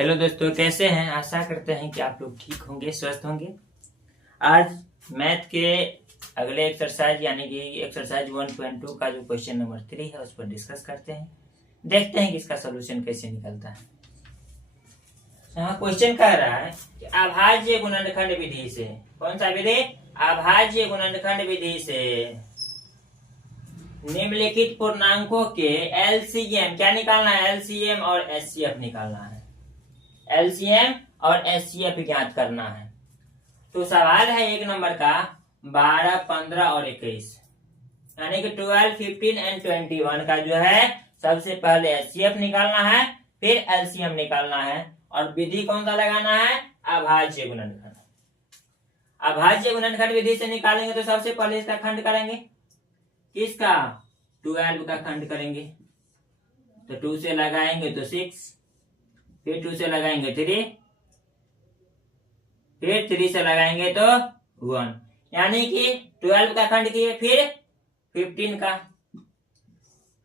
Hello दोस्तों, कैसे हैं? आशा करते हैं कि आप लोग ठीक होंगे, स्वस्थ होंगे। आज मैथ के अगले एक्सरसाइज यानी कि एक्सरसाइज 1.2 का जो क्वेश्चन नंबर 3 है उस पर डिस्कस करते हैं। देखते हैं कि इसका सोल्यूशन कैसे निकलता है। यहाँ क्वेश्चन कह रहा है कि अभाज्य गुणनखंड विधि से, कौन सा विधि? अभाज्य गुणनखंड विधि से निम्नलिखित पूर्णांकों के एलसीएम क्या निकालना है? एलसीएम और एचसीएफ निकालना है। एलसीएम और एचसीएफ ज्ञात करना है। तो सवाल है एक नंबर का 12, 15 और 21 यानी कि 12, 15 एंड 21 का जो है सबसे पहले एचसीएफ निकालना है, फिर एलसीएम निकालना है और विधि कौन सा लगाना है? अभाज्य गुणनखंड। अभाज्य गुणनखंड विधि से निकालेंगे तो सबसे पहले इसका खंड करेंगे। किसका? 12 का खंड करेंगे। तो 2 से लगाएंगे तो 6, फिर 2 से लगाएंगे 3, फिर 3 से लगाएंगे तो 1 यानी कि 12 का खंड किए, फिर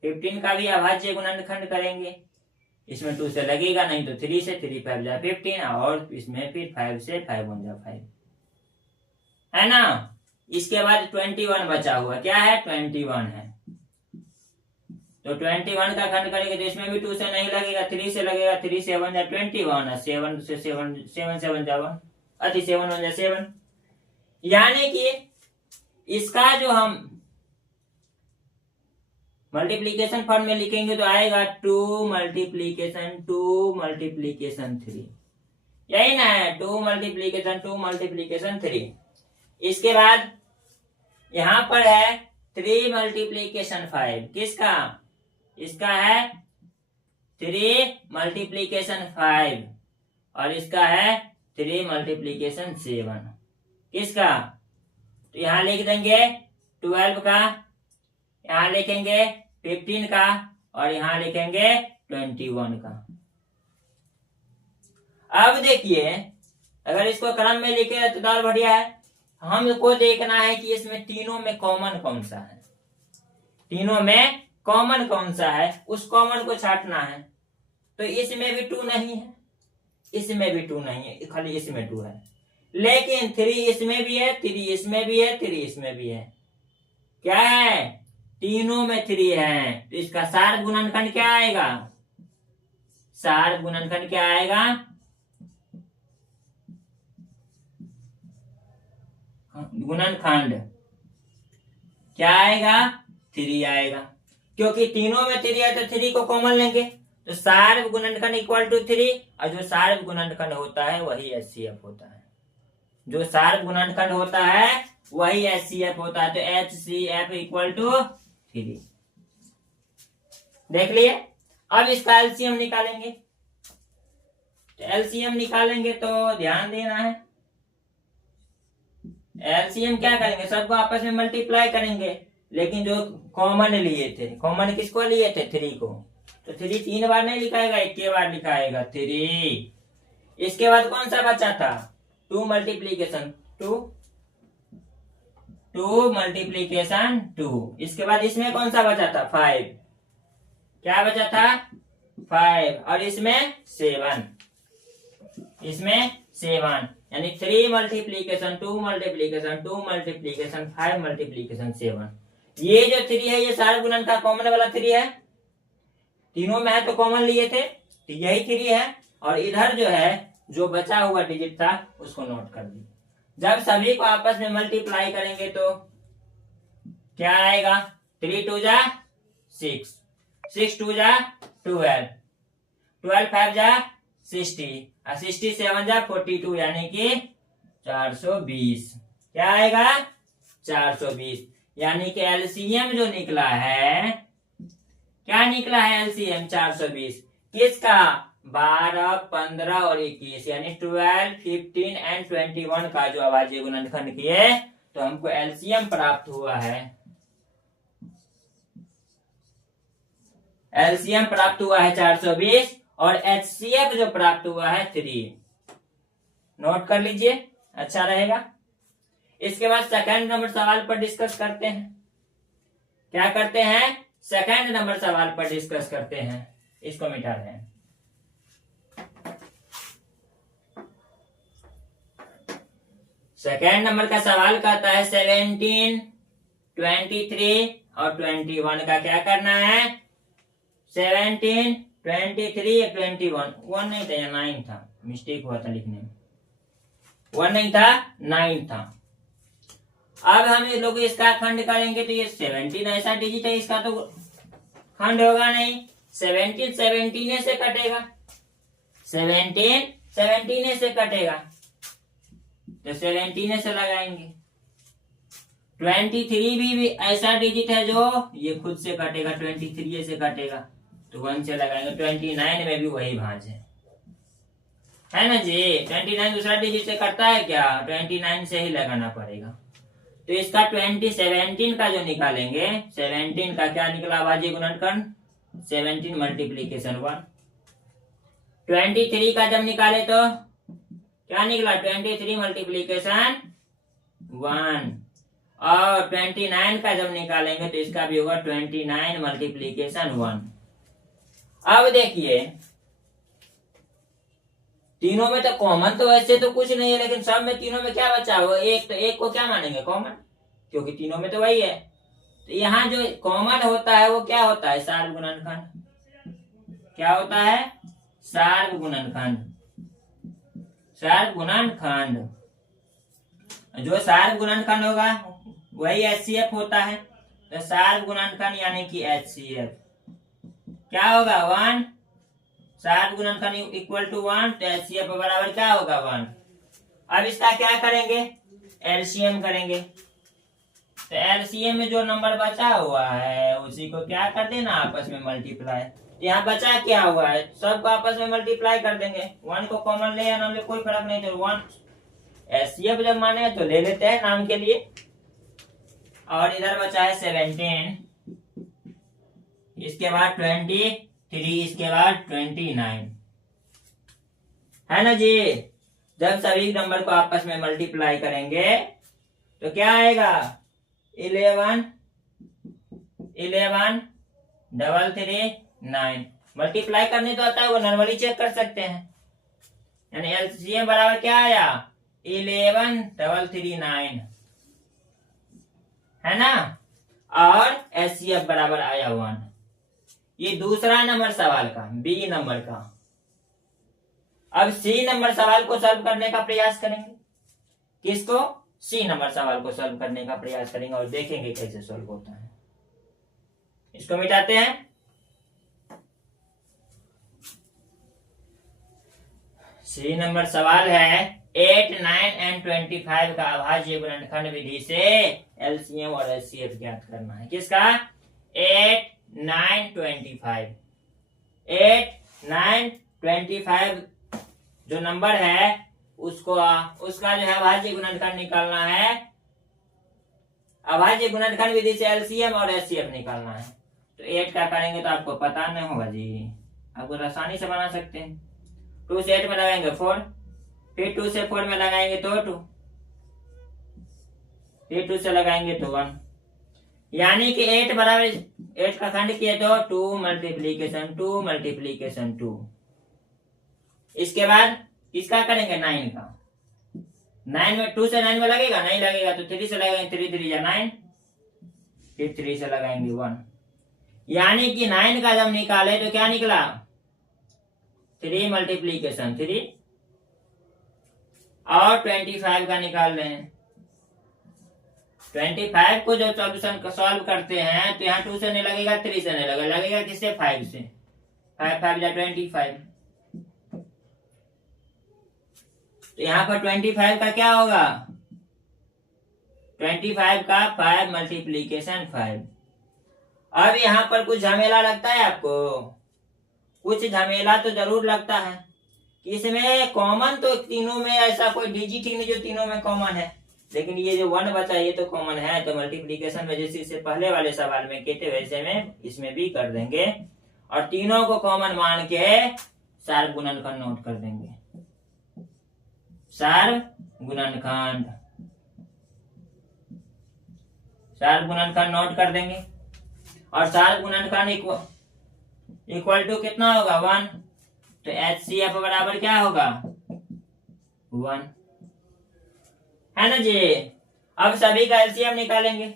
15 का भी अभाज्य गुणनखंड करेंगे। इसमें 2 से लगेगा नहीं तो 3 से, 3 5 जा 15 और इसमें फिर 5 से 5 1 जा 5 है ना। इसके बाद 21 बचा हुआ, क्या है? 21 है। तो 21 का खंड करेंगे तो इसमें भी 2 से नहीं लगेगा, 3 से लगेगा। 3 7 जा 21 और 7 से 7 7 जा 1 अति 7 1 जा 7 यानी कि इसका जो हम मल्टीप्लीकेशन फॉर्म में लिखेंगे तो आएगा 2 मल्टीप्लीकेशन 2 मल्टीप्लीकेशन 3, यही ना है? 2 मल्टीप्लीकेशन 2 मल्टीप्लीकेशन 3। इसके बाद यहां पर है 3 मल्टीप्लीकेशन 5। किसका? इसका है 3 मल्टीप्लीकेशन 5 और इसका है 3 मल्टीप्लीकेशन 7। किसका? तो यहां लिख देंगे 12 का, यहां लिखेंगे 15 का और यहां लिखेंगे 21 का। अब देखिए, अगर इसको क्रम में लिखे तो और बढ़िया है। हमको देखना है कि इसमें तीनों में कॉमन कौन सा है। तीनों में कॉमन कौन सा है, उस कॉमन को छांटना है। तो इसमें भी 2 नहीं है, इसमें भी 2 नहीं है, खाली इसमें 2 है। लेकिन 3 इसमें भी है, 3 इसमें भी है, 3 इसमें भी है। क्या है? तीनों में 3 है। तो इसका सार गुणनखंड क्या आएगा? सार गुणनखंड क्या आएगा? गुणनखंड क्या आएगा? 3 आएगा। क्योंकि तीनों में 3 है तो 3 को कॉमन लेंगे तो सार्व गुणनखंड इक्वल टू 3 और जो सार्व गुणनखंड होता है वही एचसीएफ होता है। जो सार्व गुणनखंड होता है वही एचसीएफ होता है। तो एचसीएफ इक्वल टू 3 देख लिए। अब इसका एलसीएम निकालेंगे। तो एलसीएम निकालेंगे तो ध्यान देना है, एलसीएम क्या करेंगे? सबको आपस में मल्टीप्लाई करेंगे। लेकिन जो कॉमन लिए थे, कॉमन किसको लिए थे? 3 को। तो 3 3 बार नहीं लिखाएगा, एक ही बार लिखाएगा 3। इसके बाद कौन सा बचा था? 2 मल्टीप्लीकेशन 2, 2 मल्टीप्लीकेशन 2। इसके बाद इसमें कौन सा बचा था? 5। क्या बचा था? 5 और इसमें 7, इसमें 7 यानी 3 मल्टीप्लीकेशन 2 मल्टीप्लीकेशन 2 मल्टीप्लीकेशन 5 मल्टीप्लीकेशन 7। ये जो 3 है ये सारे गुणन का कॉमन वाला 3 है। तीनों में है तो कॉमन लिए थे, तो यही 3 है। और इधर जो है जो बचा हुआ डिजिट था उसको नोट कर दी। जब सभी को आपस में मल्टीप्लाई करेंगे तो क्या आएगा? 3 2 जा 6, 6 2 जा 12, 12 5 जा 60 और 67 जा 42 यानी कि 420। क्या आएगा? 420 यानी कि एलसीएम जो निकला है, क्या निकला है? एलसीएम 420। किसका? 12, 15 और 21 यानी 12, 15 एंड 21 का जो अभाज्य गुणनखंड किए तो हमको एलसीएम प्राप्त हुआ है। एलसीएम प्राप्त हुआ है 420 और एचसीएफ जो प्राप्त हुआ है 3। नोट कर लीजिए, अच्छा रहेगा। इसके बाद सेकंड नंबर सवाल पर डिस्कस करते हैं। क्या करते हैं? सेकंड नंबर सवाल पर डिस्कस करते हैं। इसको मिटा दें। सेकेंड नंबर का सवाल कहता है 17, 23 और 21 का क्या करना है। 17, 23, 21, 1 नहीं था या 9 था, मिस्टेक हुआ था लिखने में, 1 नहीं था 9 था। अब हम ये लोग इसका खंड करेंगे तो ये 17 ऐसा डिजिट है, इसका तो खंड होगा नहीं। 17 17 से कटेगा, 17 17 से कटेगा तो 17 से लगाएंगे। 23 भी ऐसा डिजिट है जो ये खुद से कटेगा, 23 से कटेगा तो 1 से लगाएंगे। 29 में भी वही भांज है ना जी। 29 दूसरा डिजिट से कटता है क्या, 29 से ही लगाना पड़ेगा। तो इसका 17 का जो निकालेंगे, 17 का क्या निकला अभाज्य गुणनखंड, 17 मल्टीप्लीकेशन 1। 23 का जब निकाले तो क्या निकला, 23 मल्टीप्लीकेशन 1। और 29 का जब निकालेंगे तो इसका भी होगा 29 मल्टीप्लीकेशन 1। अब देखिए तीनों में तो कॉमन तो वैसे तो कुछ नहीं है, लेकिन सब में तीनों में क्या बचा हुआ, एक, तो एक को क्या मानेंगे कॉमन, क्योंकि तीनों में तो वही है। तो यहाँ जो कॉमन होता है वो क्या होता है, सार्व गुणनखंड। क्या होता है, सार्व गुणनखंड। सार्व गुणनखंड, जो सार्व गुणनखंड होगा वही HCF होता है। तो सार्व गुणनखंड यानी कि HCF क्या होगा 1, सार्व गुणनखंड इक्वल टू 1, तो HCF बराबर क्या होगा 1। अब इसका क्या करेंगे, LCM करेंगे। तो LCM में जो नंबर बचा हुआ है उसी को क्या कर देना, आपस में मल्टीप्लाई। यहाँ बचा क्या हुआ है, सबको आपस में मल्टीप्लाई कर देंगे। 1 को कॉमन ले या ना ले कोई फर्क नहीं, तो 1 HCF जब माने तो ले लेते हैं नाम के लिए। और इधर बचा है 17, इसके बाद 23, इसके बाद 29 है ना जी। जब सभी नंबर को आपस में मल्टीप्लाई करेंगे तो क्या आएगा, 11 339। मल्टीप्लाई करने तो आता है, वो नॉर्मली चेक कर सकते हैं। यानी एलसीएम बराबर क्या आया, 11339 है ना। और एचसीएफ बराबर आया 1। ये दूसरा नंबर सवाल का, बी नंबर का। अब सी नंबर सवाल को सॉल्व करने का प्रयास करेंगे। किसको, सी नंबर सवाल को सॉल्व करने का प्रयास करेंगे और देखेंगे कैसे सॉल्व होता है। इसको मिटाते हैं। सी नंबर सवाल है 8, 9 एंड 25 का अभाज्य गुणनखंड विधि से एलसीएम और एचसीएफ ज्ञात करना है। किसका, 8, 9, 25। 8, 9, 25 जो नंबर है उसका जो है अभाज्य गुणनखंड निकालना है। अभाज्य गुणनखंड विधि से एलसीएम और एचसीएफ निकालना है। तो 8 का करेंगे तो आपको पता नहीं होगा जी, आपको आसानी से बना सकते हैं। 2 से 8 में लगाएंगे 4, फिर 2 से 4 में लगाएंगे तो 2, फिर 2 से लगाएंगे तो 1। यानी कि 8 बराबर 8 का खंड किए तो 2 मल्टीप्लीकेशन 2 मल्टीप्लीकेशन 2। इसके बाद किसका करेंगे, 9 का। 9 में 2 से 9 में लगेगा, नहीं लगेगा तो 3 से लगाएंगे, 3 3 या 9, फिर 3 से लगाएंगे 1। यानी कि 9 का जब निकाले तो क्या निकला, 3 मल्टीप्लीकेशन 3। और 25 का निकाल रहे हैं। 25 को जो सॉल्यूशन का सॉल्व करते हैं तो यहाँ 2 से नहीं लगेगा, 3 से नहीं लगेगा, लगेगा किससे, 5 से। 5 5 या 25। तो यहाँ पर 25 का क्या होगा, 25 का 5 मल्टीप्लीकेशन 5। अब यहाँ पर कुछ झमेला लगता है आपको, कुछ झमेला तो जरूर लगता है। इसमें कॉमन तो तीनों में ऐसा कोई डिजिट ही नहीं जो तीनों में कॉमन है, लेकिन ये जो 1 बचा ये तो कॉमन है। तो मल्टीप्लीकेशन में जैसे इससे पहले वाले सवाल में कहते वैसे में इसमें भी कर देंगे और तीनों को कॉमन मान के सार्व गुणनखंड नोट कर देंगे। सार्व गुणनखंड, सार्व गुणनखंड नोट कर देंगे। और सार्व गुणनखंड इक्वल टू कितना होगा, 1। तो HCF बराबर क्या होगा, 1 है ना जी। अब सभी का एलसीएम निकालेंगे,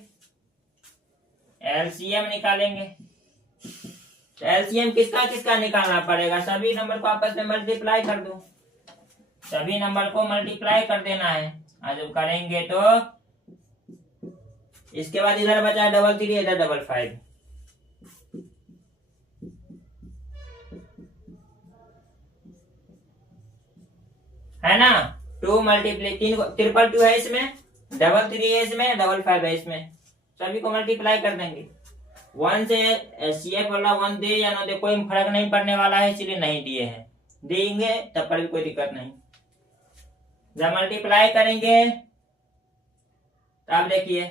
एलसीएम निकालेंगे। एलसीएम किसका किसका निकालना पड़ेगा, सभी नंबर को आपस में मल्टीप्लाई कर दो, सभी नंबर को मल्टीप्लाई कर देना है। आज जब करेंगे तो इसके बाद इधर बचा डबल 3, इधर डबल 5, है ना। 2 मल्टीप्लाई 3 ट्रिपल 2 है इसमें, डबल 3 है इसमें, डबल 5 है इसमें, सभी को मल्टीप्लाई कर देंगे। 1 से सीएफ वाला 1 दे या ना दे कोई फर्क नहीं पड़ने वाला है, इसलिए नहीं दिए हैं, देंगे तब पर भी कोई दिक्कत नहीं। जब मल्टीप्लाई करेंगे तब देखिए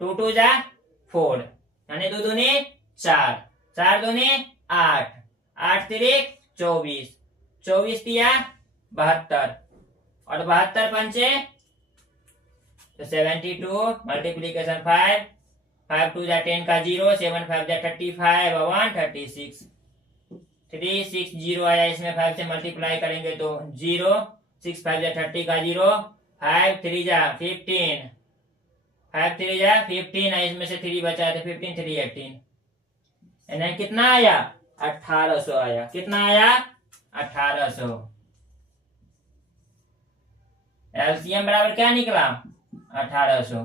2 2 जा 4, यानी 2 दूनी 4, 4 दूनी 8, 8 3 24, 24 दिया 72, और 72 पंचे तो 72, मल्टीप्लीकेशन 5, 5 2 जा 10 का 0, 7 5 जा 35, 1 36, 3 6 0 आया इसमें, 5 से मल्टीप्लाई करेंगे तो 0, 6 5 जा 30 का 0, 5 3 जा 15, 5 3 जा 15 है इसमें से 3 बचा तो 15 3 18, यानी कितना आया 1800 आया, कितना आया 1800। एलसीएम बराबर क्या निकला 1800।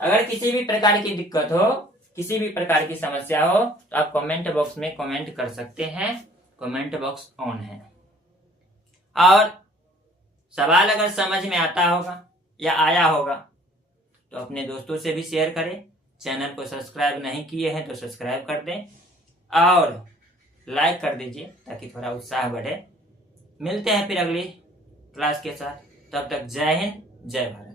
अगर किसी भी प्रकार की दिक्कत हो, किसी भी प्रकार की समस्या हो तो आप कमेंट बॉक्स में कमेंट कर सकते हैं, कमेंट बॉक्स ऑन है। और सवाल अगर समझ में आता होगा या आया होगा तो अपने दोस्तों से भी शेयर करें, चैनल को सब्सक्राइब नहीं किए हैं तो सब्सक्राइब कर दें और लाइक कर दीजिए ताकि थोड़ा उत्साह बढ़े। मिलते हैं फिर अगली क्लास के साथ, तब तक जय हिंद जय भारत।